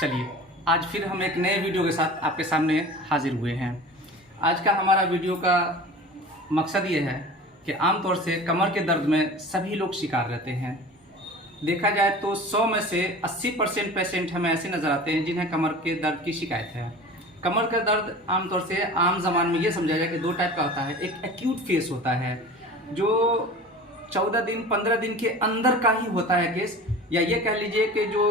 चलिए, आज फिर हम एक नए वीडियो के साथ आपके सामने हाजिर हुए हैं। आज का हमारा वीडियो का मकसद ये है कि आमतौर से कमर के दर्द में सभी लोग शिकार रहते हैं। देखा जाए तो 100 में से 80% पेशेंट हमें ऐसे नज़र आते हैं जिन्हें कमर के दर्द की शिकायत है। कमर का दर्द आमतौर से आम जबान में ये समझा जाए कि दो टाइप का होता है। एक एक्यूट फेस होता है जो 14 दिन 15 दिन के अंदर का ही होता है केस, या ये कह लीजिए कि जो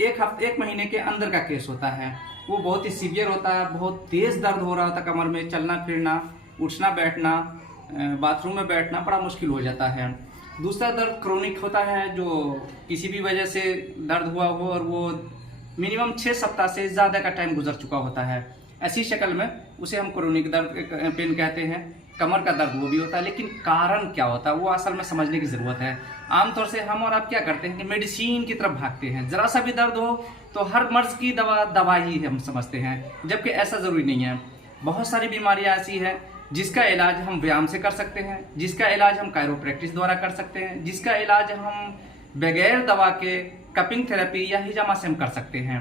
एक महीने के अंदर का केस होता है, वो बहुत ही सीवियर होता है। बहुत तेज़ दर्द हो रहा होता है कमर में, चलना फिरना, उठना बैठना, बाथरूम में बैठना बड़ा मुश्किल हो जाता है। दूसरा दर्द क्रोनिक होता है, जो किसी भी वजह से दर्द हुआ हो और वो मिनिमम 6 सप्ताह से ज़्यादा का टाइम गुजर चुका होता है। ऐसी शक्ल में उसे हम क्रोनिक दर्द पेन कहते हैं। कमर का दर्द वो भी होता है, लेकिन कारण क्या होता है वो असल में समझने की ज़रूरत है। आमतौर से हम और आप क्या करते हैं कि मेडिसिन की तरफ भागते हैं। ज़रा सा भी दर्द हो तो हर मर्ज की दवा ही हम समझते हैं, जबकि ऐसा ज़रूरी नहीं है। बहुत सारी बीमारियां ऐसी हैं जिसका इलाज हम व्यायाम से कर सकते हैं, जिसका इलाज हम कायरोप्रैक्टिस द्वारा कर सकते हैं, जिसका इलाज हम बगैर दवा के कपिंग थेरेपी या हिजामा से हम कर सकते हैं।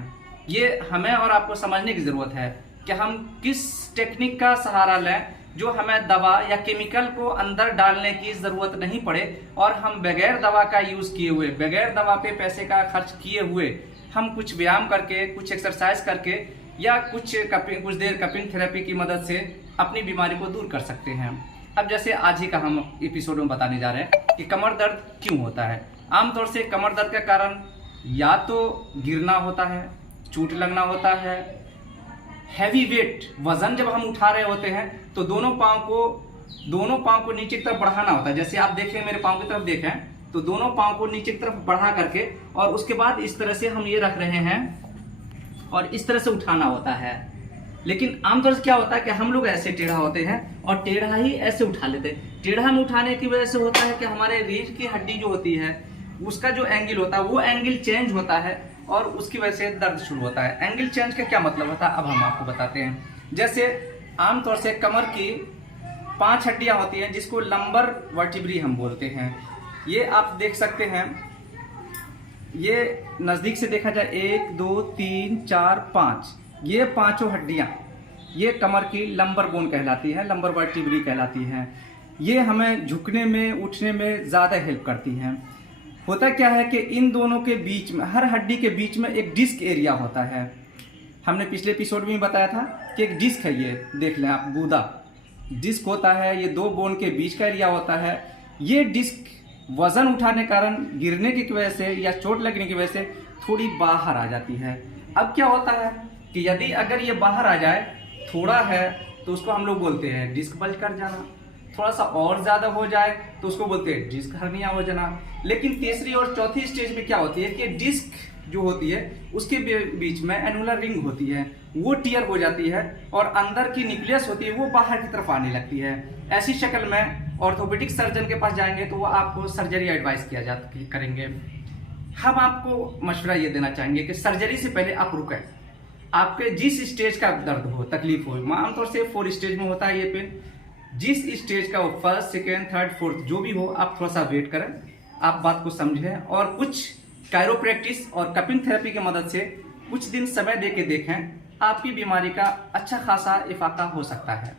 ये हमें और आपको समझने की ज़रूरत है कि हम किस टेक्निक का सहारा लें जो हमें दवा या केमिकल को अंदर डालने की ज़रूरत नहीं पड़े, और हम बगैर दवा का यूज़ किए हुए, बगैर दवा पे पैसे का खर्च किए हुए हम कुछ व्यायाम करके, कुछ एक्सरसाइज करके या कुछ देर कपिंग थेरेपी की मदद से अपनी बीमारी को दूर कर सकते हैं। अब जैसे आज ही का हम एपिसोड में बताने जा रहे हैं कि कमर दर्द क्यों होता है। आमतौर से कमर दर्द का कारण या तो गिरना होता है, चोट लगना होता है, हैवी वेट वजन जब हम उठा रहे होते हैं तो दोनों पाँव को नीचे की तरफ बढ़ाना होता है। जैसे आप देखें, मेरे पाँव की तरफ देखें तो दोनों पाँव को नीचे की तरफ बढ़ा करके, और उसके बाद इस तरह से हम ये रख रहे हैं और इस तरह से उठाना होता है। लेकिन आमतौर से क्या होता है कि हम लोग ऐसे टेढ़ा होते हैं और टेढ़ा ही ऐसे उठा लेते हैं। टेढ़ा में उठाने की वजह से होता है कि हमारे रीढ़ की हड्डी जो होती है उसका जो एंगल होता है वो एंगल चेंज होता है और उसकी वजह से दर्द शुरू होता है। एंगल चेंज का क्या मतलब होता है अब हम आपको बताते हैं। जैसे आमतौर से कमर की 5 हड्डियां होती हैं जिसको लंबर वर्टिब्री हम बोलते हैं। ये आप देख सकते हैं, ये नज़दीक से देखा जाए 1 2 3 4 5, ये पांचों हड्डियां ये कमर की लंबर बोन कहलाती है, लंबर वर्टिब्री कहलाती हैं। ये हमें झुकने में, उठने में ज़्यादा हेल्प करती हैं। होता क्या है कि इन दोनों के बीच में, हर हड्डी के बीच में एक डिस्क एरिया होता है। हमने पिछले एपिसोड में बताया था कि एक डिस्क है, ये देख लें आप, गूदा डिस्क होता है। ये 2 बोन के बीच का एरिया होता है। ये डिस्क वजन उठाने के कारण, गिरने की वजह से या चोट लगने की वजह से थोड़ी बाहर आ जाती है। अब क्या होता है कि यदि अगर ये बाहर आ जाए, थोड़ा है तो उसको हम लोग बोलते हैं डिस्क बल्ज कर जाना, थोड़ा सा और ज्यादा हो जाए तो उसको बोलते हैं डिस्क हर्निया हो जाना। लेकिन तीसरी और चौथी स्टेज में क्या होती है कि डिस्क जो होती है उसके बीच में एनुलर रिंग होती है, वो टीयर हो जाती है और अंदर की न्यूक्लियस होती है वो बाहर की तरफ आने लगती है। ऐसी शक्ल में ऑर्थोपेडिक सर्जन के पास जाएंगे तो वो आपको सर्जरी एडवाइस करेंगे। हम आपको मशवरा ये देना चाहेंगे कि सर्जरी से पहले आप रुकें। आपके जिस स्टेज का दर्द हो, तकलीफ हो, आमतौर से 4 स्टेज में होता है ये पेन। जिस स्टेज का हो, 1st, 2nd, 3rd, 4th जो भी हो, आप थोड़ा सा वेट करें, आप बात को समझें और कुछ कायरोप्रैक्टिस और कपिंग थेरेपी की मदद से कुछ दिन समय दे के देखें, आपकी बीमारी का अच्छा खासा इफाका हो सकता है।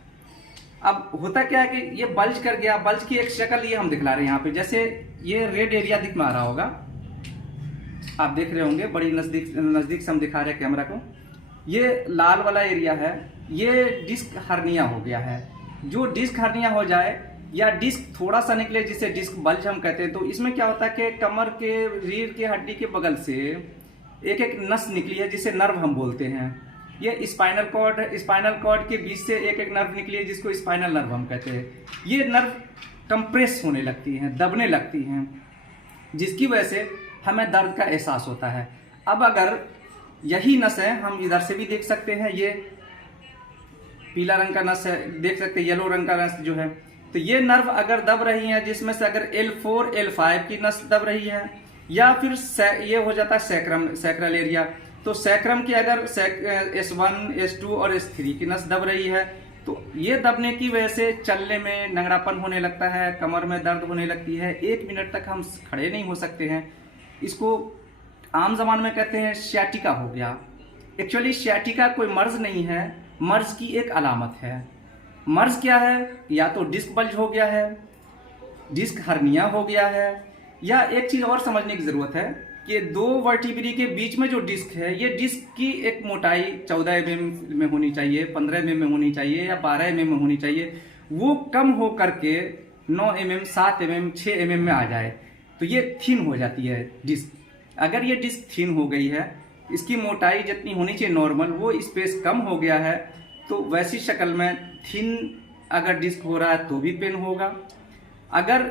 अब होता क्या है कि ये बल्ज कर गया, बल्ज की एक शक्ल ये हम दिखला रहे हैं यहाँ पे। जैसे ये रेड एरिया दिख में आ रहा होगा, आप देख रहे होंगे, बड़ी नजदीक से हम दिखा रहे हैं कैमरा को। ये लाल वाला एरिया है, ये डिस्क हर्निया हो गया है। जो डिस्क हर्निया हो जाए या डिस्क थोड़ा सा निकले, जिसे डिस्क बल्ज हम कहते हैं, तो इसमें क्या होता है कि कमर के रीढ़ की हड्डी के बगल से एक एक नस निकली है जिसे नर्व हम बोलते हैं। ये स्पाइनल कॉर्ड है, स्पाइनल कॉर्ड के बीच से एक एक नर्व निकली है जिसको स्पाइनल नर्व हम कहते हैं। ये नर्व कंप्रेस होने लगती हैं, दबने लगती हैं, जिसकी वजह से हमें दर्द का एहसास होता है। अब अगर यही नस है, हम इधर से भी देख सकते हैं, ये पीला रंग का नस है, देख सकते हैं येलो रंग का नस जो है, तो ये नर्व अगर दब रही है, जिसमें से अगर L4 L5 की नस दब रही है, या फिर ये हो जाता है सैक्रल एरिया, तो सैक्रम की अगर S1 S2 और S3 की नस दब रही है, तो ये दबने की वजह से चलने में नंगड़ापन होने लगता है, कमर में दर्द होने लगती है, 1 मिनट तक हम खड़े नहीं हो सकते हैं। इसको आम जबान में कहते हैं सियाटिका हो गया। एक्चुअली सियाटिका कोई मर्ज नहीं है, मर्ज की एक अलामत है। मर्ज क्या है? या तो डिस्क बल्ज हो गया है, डिस्क हर्निया हो गया है, या एक चीज़ और समझने की ज़रूरत है कि दो वर्टिब्री के बीच में जो डिस्क है, ये डिस्क की एक मोटाई 14 mm में होनी चाहिए, 15 mm में होनी चाहिए या 12 mm में होनी चाहिए। वो कम हो करके 9 mm, 7 mm, 6 mm में आ जाए तो ये थिन हो जाती है डिस्क। अगर ये डिस्क थिन हो गई है, इसकी मोटाई जितनी होनी चाहिए नॉर्मल, वो स्पेस कम हो गया है, तो वैसी शक्ल में थिन अगर डिस्क हो रहा है तो भी पेन होगा। अगर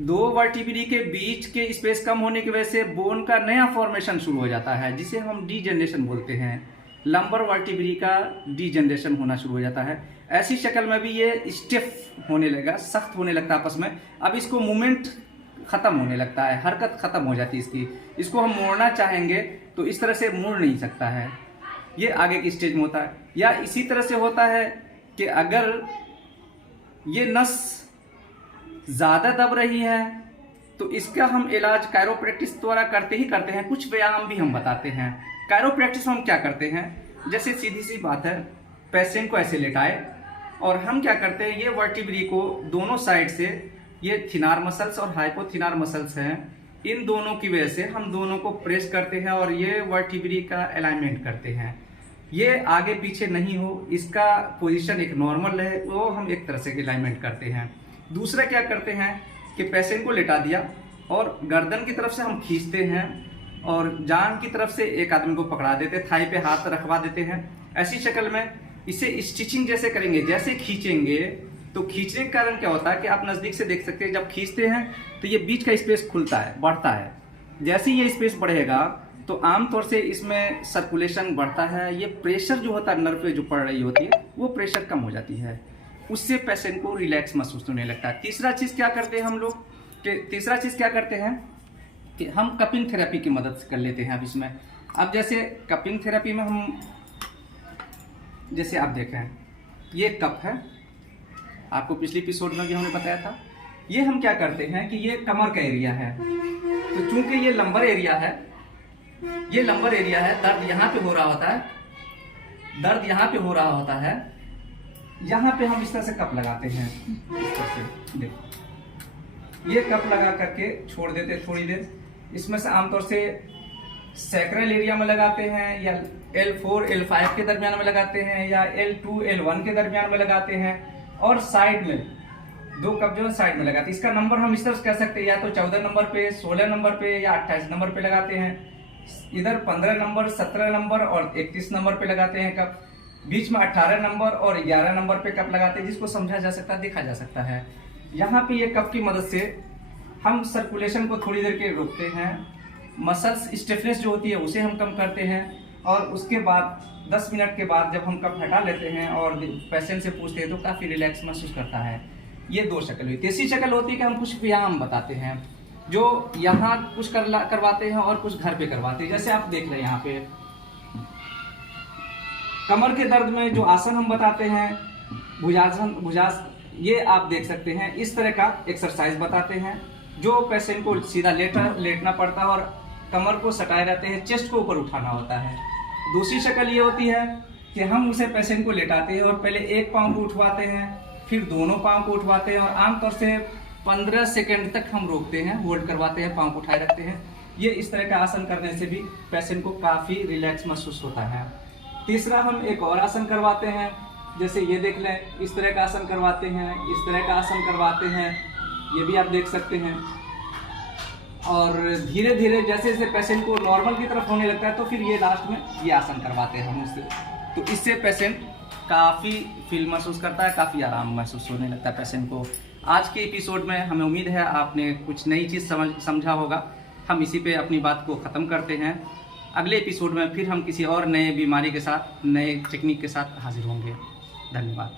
दो वर्टिब्री के बीच के स्पेस कम होने की वजह से बोन का नया फॉर्मेशन शुरू हो जाता है, जिसे हम डीजनरेशन बोलते हैं। लंबर वर्टिब्री का डीजनरेशन होना शुरू हो जाता है। ऐसी शक्ल में भी ये स्टिफ होने लगेगा, सख्त होने लगता है आपस में। अब इसको मूवमेंट खत्म होने लगता है, हरकत खत्म हो जाती है इसकी। इसको हम मोड़ना चाहेंगे तो इस तरह से मुड़ नहीं सकता है, ये आगे की स्टेज में होता है। या इसी तरह से होता है कि अगर ये नस ज़्यादा दब रही है तो इसका हम इलाज कायरोप्रैक्टिस द्वारा करते ही करते हैं। कुछ व्यायाम भी हम बताते हैं। कायरोप्रैक्टिस में हम क्या करते हैं, जैसे सीधी सी बात है, पेशेंट को ऐसे लेटाए और हम क्या करते हैं, ये वर्टिब्री को दोनों साइड से, ये थिनार मसल्स और हाइपोथिनार मसल्स हैं, इन दोनों की वजह से हम दोनों को प्रेस करते हैं और ये वर्टिब्री का अलाइनमेंट करते हैं। ये आगे पीछे नहीं हो, इसका पोजीशन एक नॉर्मल रहे, वो हम एक तरह से अलाइनमेंट करते हैं। दूसरा क्या करते हैं कि पेशेंट को लेटा दिया और गर्दन की तरफ से हम खींचते हैं और जान की तरफ से एक आदमी को पकड़ा देते, थाई पे हाथ रखवा देते हैं। ऐसी शक्ल में इसे स्टिचिंग जैसे करेंगे, जैसे खींचेंगे तो खींचने के कारण क्या होता है कि आप नज़दीक से देख सकते हैं, जब खींचते हैं तो ये बीच का स्पेस खुलता है, बढ़ता है। जैसे ही ये स्पेस बढ़ेगा तो आमतौर से इसमें सर्कुलेशन बढ़ता है, ये प्रेशर जो होता है नर्व पे जो पड़ रही होती है वो प्रेशर कम हो जाती है, उससे पेशेंट को रिलैक्स महसूस होने लगता है। तीसरा चीज़ क्या करते हैं हम लोग, तीसरा चीज़ क्या करते हैं कि हम कपिंग थेरेपी की मदद से कर लेते हैं। अब इसमें, अब जैसे कपिंग थेरेपी में हम, जैसे आप देखें ये कप है, आपको पिछली एपिसोड में भी हमने बताया था। ये हम क्या करते हैं कि ये कमर का एरिया है, तो चूंकि ये लंबर एरिया है, ये लंबर एरिया है, दर्द यहाँ पे हो रहा होता है, दर्द यहाँ पे हो रहा होता है, यहाँ पे हम इस तरह से कप लगाते हैं, इस तरह से देखो, ये कप लगा करके छोड़ देते हैं थोड़ी देर। इसमें से आमतौर से सैक्रल एरिया में लगाते हैं, या L4 L5 के दरमियान में लगाते हैं, या L2 L1 के दरमियान में लगाते हैं, और साइड में दो कप जो है साइड में लगाते हैं। इसका नंबर हम इस तरह से कह सकते हैं, या तो 14 नंबर पे, 16 नंबर पे, या 28 नंबर पे लगाते हैं। इधर 15 नंबर, 17 नंबर और 31 नंबर पे लगाते हैं कप। बीच में 18 नंबर और 11 नंबर पे कप लगाते हैं, जिसको समझा जा सकता है, देखा जा सकता है। यहाँ पे ये कप की मदद से हम सर्कुलेशन को थोड़ी देर के रोकते हैं, मसल्स स्टिफनेस जो होती है उसे हम कम करते हैं, और उसके बाद 10 मिनट के बाद जब हम कप हटा लेते हैं और पेशेंट से पूछते हैं तो काफ़ी रिलैक्स महसूस करता है। ये दो शक्ल हुई। तीसरी शक्ल होती है कि हम कुछ व्यायाम बताते हैं, जो यहाँ कुछ करवाते हैं और कुछ घर पे करवाते हैं। जैसे आप देख रहे हैं यहाँ पे कमर के दर्द में जो आसन हम बताते हैं, भुजासन, ये आप देख सकते हैं, इस तरह का एक्सरसाइज बताते हैं, जो पेशेंट को सीधा लेटना पड़ता है और कमर को सटाए रहते हैं, चेस्ट को ऊपर उठाना होता है। दूसरी शक्ल ये होती है कि हम उसे पेशेंट को लेटाते हैं और पहले एक पाँव को उठवाते हैं, फिर दोनों पाँव को उठवाते हैं, और आमतौर से 15 सेकंड तक हम रोकते हैं, होल्ड करवाते हैं, पाँव को उठाए रखते हैं। ये इस तरह का आसन करने से भी पेशेंट को काफ़ी रिलैक्स महसूस होता है। तीसरा हम एक और आसन करवाते हैं, जैसे ये देख लें, इस तरह का आसन करवाते हैं, इस तरह का आसन करवाते हैं, ये भी आप देख सकते हैं। और धीरे धीरे जैसे जैसे पेशेंट को नॉर्मल की तरफ होने लगता है तो फिर ये लास्ट में ये आसन करवाते हैं हम उससे, तो इससे पेशेंट काफ़ी फील महसूस करता है, काफ़ी आराम महसूस होने लगता है पेशेंट को। आज के एपिसोड में हमें उम्मीद है आपने कुछ नई चीज़ समझा होगा। हम इसी पे अपनी बात को ख़त्म करते हैं। अगले एपिसोड में फिर हम किसी और नए बीमारी के साथ, नए टेक्निक के साथ हाजिर होंगे। धन्यवाद।